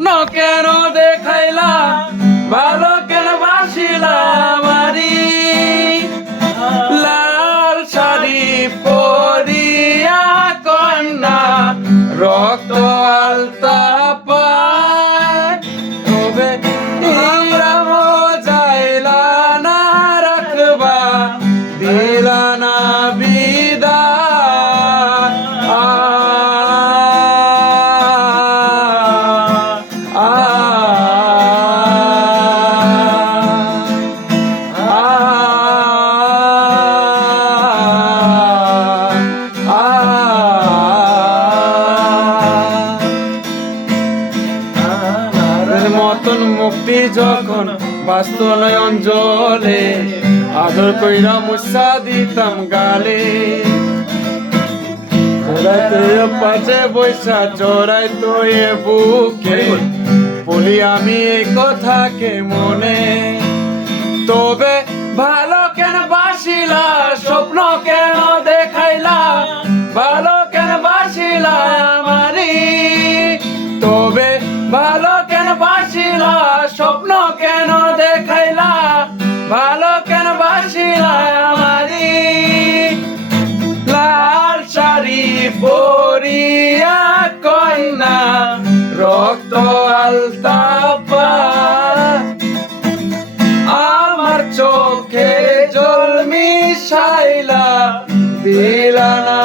স্বপ্ন কেন দেখাইলা ভালো কেন বাসিলা আমারি লাল শাড়ি পরিয়া কন্যা রক্ত আলতা পায় তবে ইরাম যাইলা না রাখবা দিলা না বিদায় মতন মুক্তি যখন বাস্ত নয়ন জলে আদর কইরা মুসা দিতাম গালে পাশে বৈশা জড়াই তো এ বুকে বলি আমি এই কথাকে মনে তবে ভালো কেন বাসিলা স্বপ্ন কেন দেখাইলা ভালো কেন বাসিলা আমারি তবে ভালো কেন বাসিলা স্বপ্ন কেন দেখাইলা ভালো কেন বাসিলা আমারি লাল শাড়ি পরিয়া কন্যা রক্ত আলতা পায় আমার চোখে জল মিশাইলা দিলা না